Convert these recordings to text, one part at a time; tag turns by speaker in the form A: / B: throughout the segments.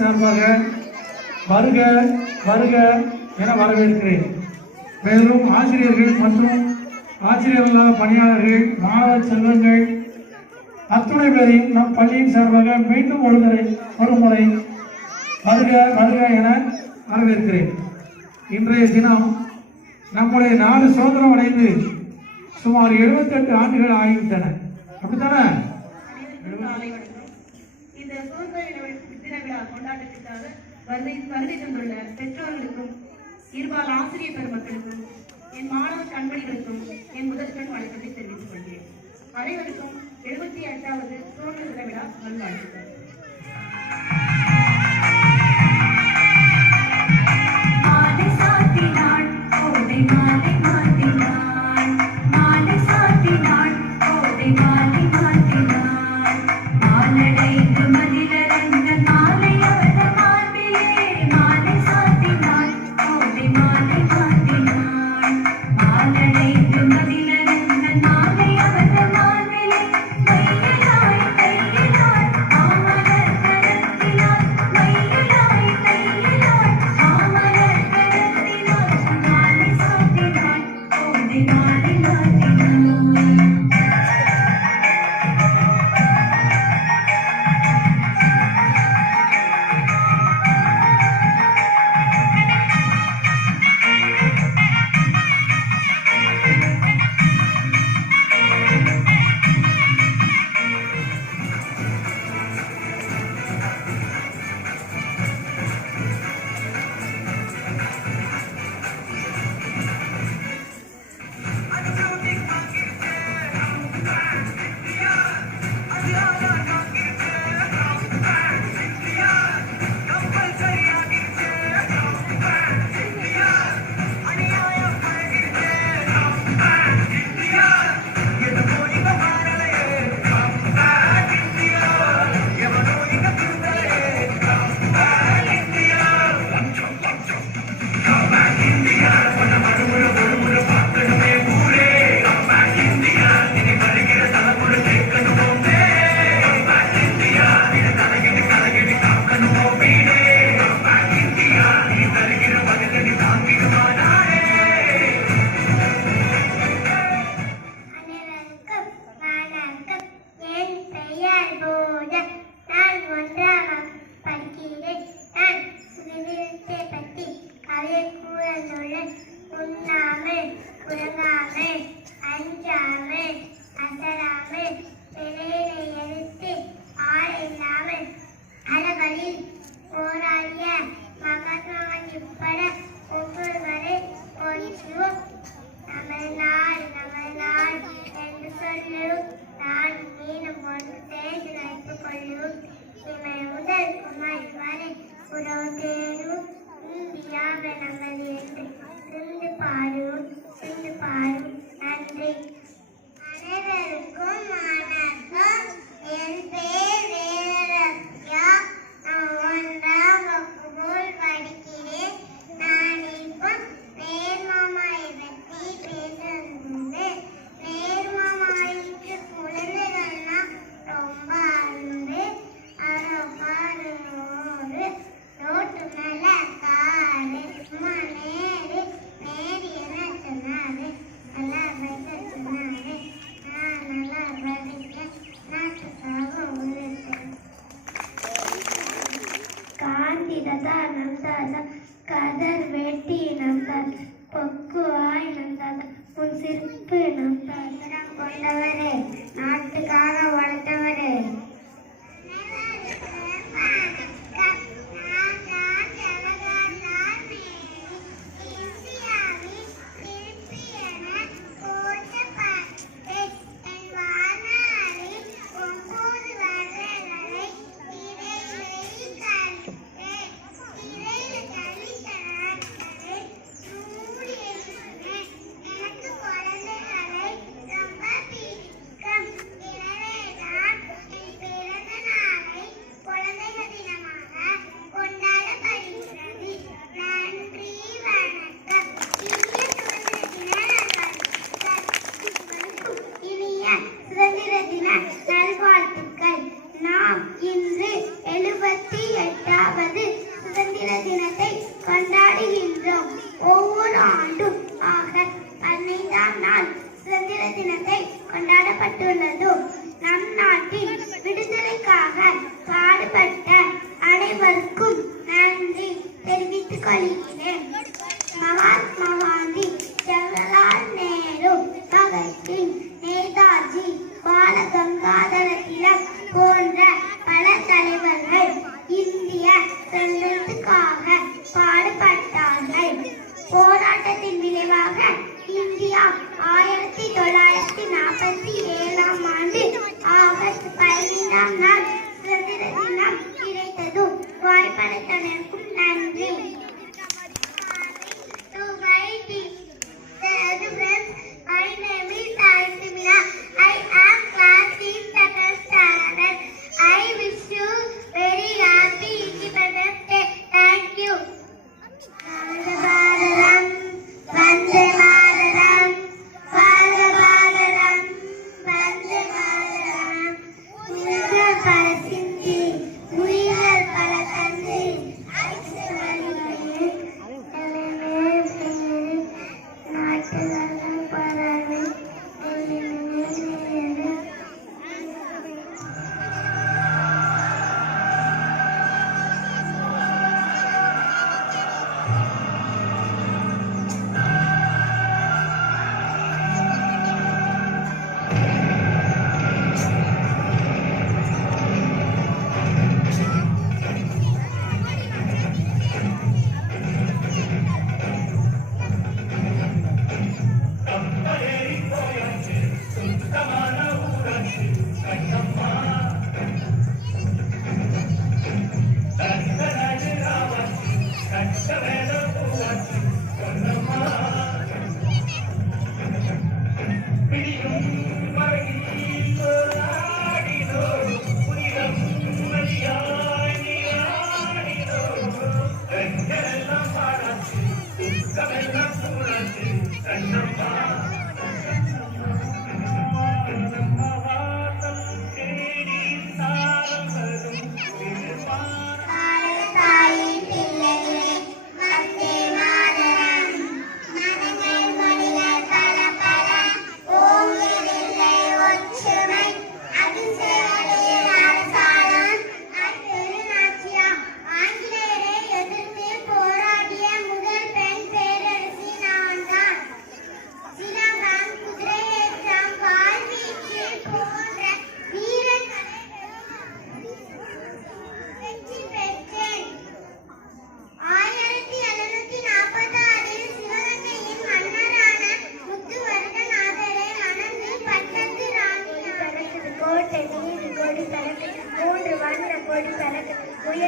A: சார்பாக வருக வருக என வரவேற்கிறேன். மேலும் ஆசிரியர்கள் மற்றும் ஆசிரியர்களாக பணியாளர்கள் மாணவ செல்வங்கள் அத்துணை பேரையும் நம் பள்ளியின் சார்பாக மீண்டும் ஒருமுறை ஒருமுறை வருக வருக என வரவேற்கிறேன். இன்றைய தினம் நம்முடைய நாடு சுதந்திரம் அடைந்து சுமார் எழுபத்தெட்டு ஆண்டுகள் ஆகிவிட்டன. அப்படித்தானே?
B: கொண்டாட்டத்திற்காக வருகை வருகை தந்துள்ள பெற்றோர்களுக்கும் இருபால் ஆசிரியர் பெருமக்களுக்கும் என் மாணவ கண்மணிகளுக்கும் என் முதற்கண் வணக்கத்தை தெரிவித்துக் கொள்கிறேன். அனைவருக்கும் எழுபத்தி எட்டாவது சுதந்திர தின விழா நல்வாழ்த்துக்கள். தாயின்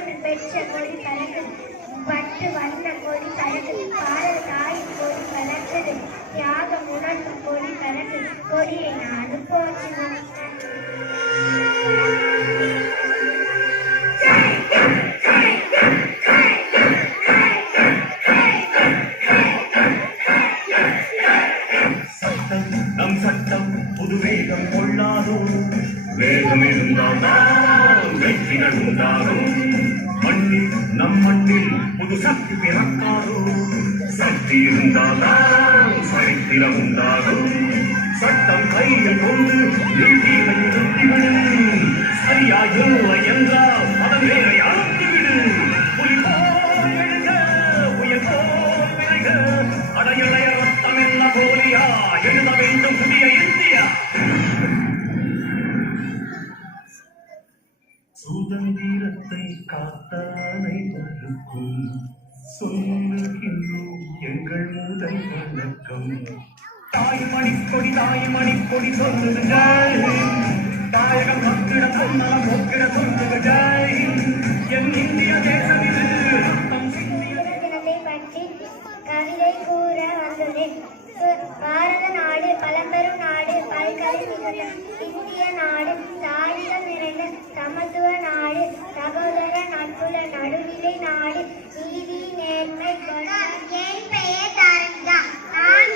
B: பறக்குது பெற்ற கொடி பறக்குது பட்டு வண்ண கொடி பறக்குது பாரத தாயின் கொடி பறக்குது தியாகம் உணர்வும் கொடி பறக்குது கொடியை நாடு
C: போச்சு நம் சட்டம் புது வேகம் கொள்ளாதோ. வேகம் இருந்தால்தான் மண்ணில் நம் மண்ணில் புது சக்தி பிறக்காதோ? சக்தி இருந்தால்தான் சரித்திரம் உண்டாகும். சட்டம் கையில் கொண்டு நீதியை நிறுத்திவிடு சரியாயில்லை என்றால் அதன் வேலை அழுத்திவிடு வணக்கம் தாய் மணிக்கொடி தாய் மணிக்கொடி சொல்லுது தாயகம் மக்கிட சொன்னால் போக்கிட சொல்லுது என் இந்திய தேசம் இது
B: கவிதை கூற பாரத நாடு பழம்பெரும் நாடு பல்கலை இந்திய நாடு சாதிகள் நிறைந்த சமத்துவ நாடு சகோதர நட்புல நடுநிலை நாடு. நீதி நேர்மை என் Bye.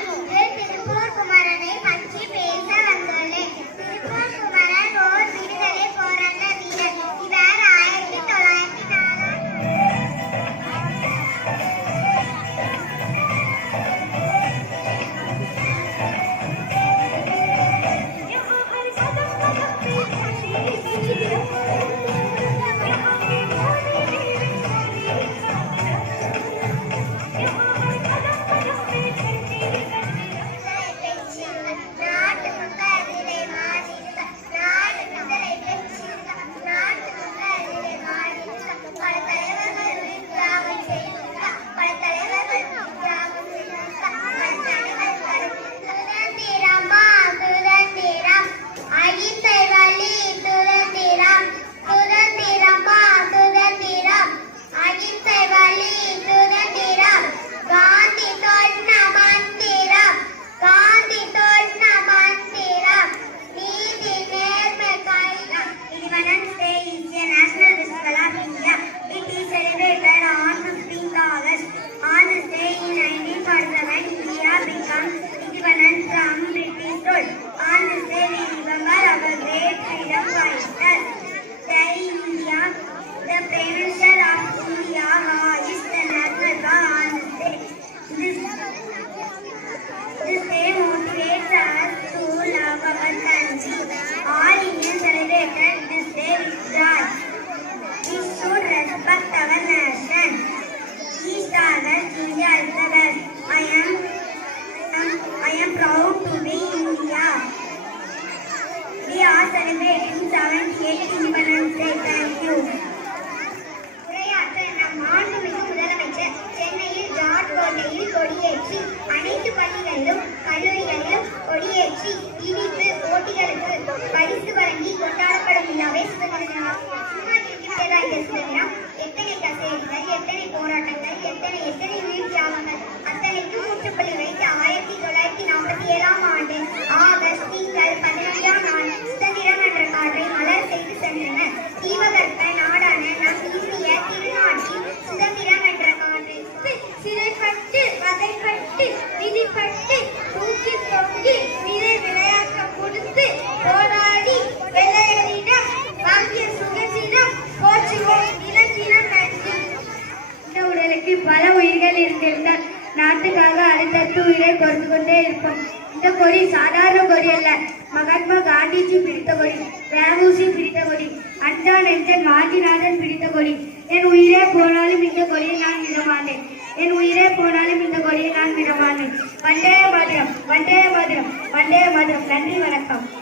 B: பல உயிர்கள் இருந்திருந்தால் நாட்டுக்காக அடுத்த உயிரை கொடுத்து கொண்டே இருப்போம். இந்த கொடி சாதாரண கொடி அல்ல. மகாத்மா காந்திஜி பிடித்த கொடி வேவூசி பிடித்த கொடி அஞ்சா நெஞ்சன் வாஞ்சிநாதன் பிடித்த கொடி. என் உயிரே போனாலும் இந்த கொடியை நான் விடமாட்டேன் என் உயிரே போனாலும் இந்த கொடியை நான் விடமானேன் வந்தே மதுரம் வந்தே மதுரம் வந்தே மதுரம். நன்றி வணக்கம்.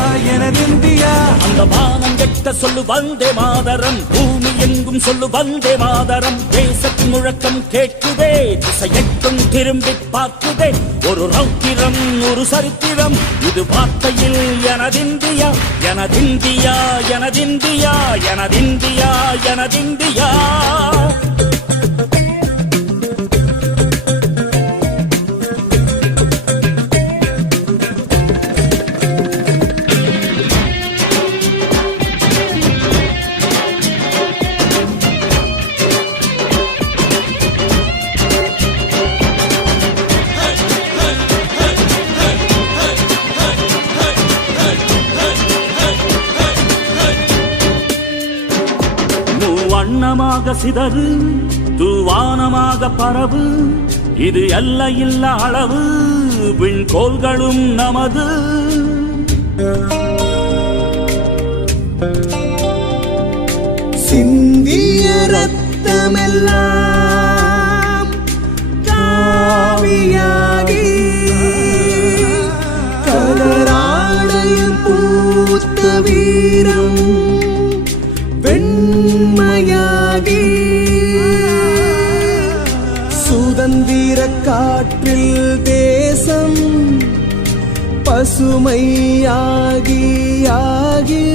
D: எனதிந்தியா
E: வானம் கெட்ட சொல்லு வந்தே மாதரம். பூமி எங்கும் சொல்லு வந்தே மாதரம். தேசத்தின் முழக்கம் கேட்குதே திசையெட்டும் திரும்பி பார்க்குதே. ஒரு ரௌத்திரம் ஒரு சரித்திரம். இது வார்த்தையில் எனதிந்தியா எனதிந்தியா எனதிந்தியா எனதிந்தியா எனதிந்தியா. சிதறு தூவானமாக பரவு. இது எல்லையில்லா அளவு விண்கோள்களும் நமது.
F: சிந்திய ரத்தமெல்லாம் பசுமையாகி ஆகி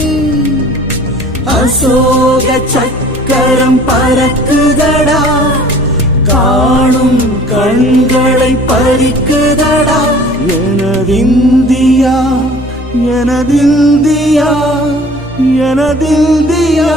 F: அசோக சக்கரம் பறக்குதடா. காணும் கண்களை பறிக்குதடா. எனதிந்தியா எனதிந்தியா எனதிந்தியா.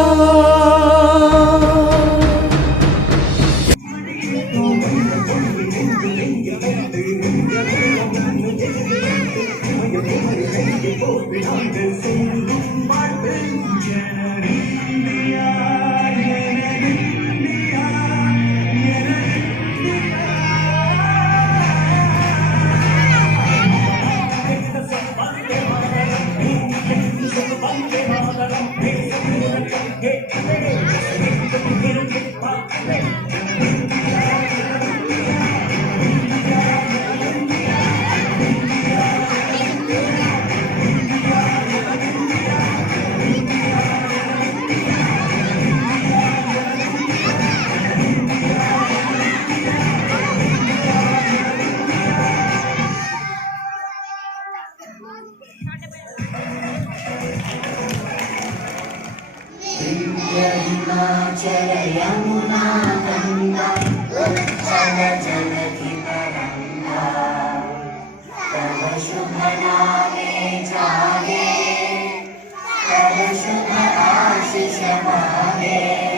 G: Yeah.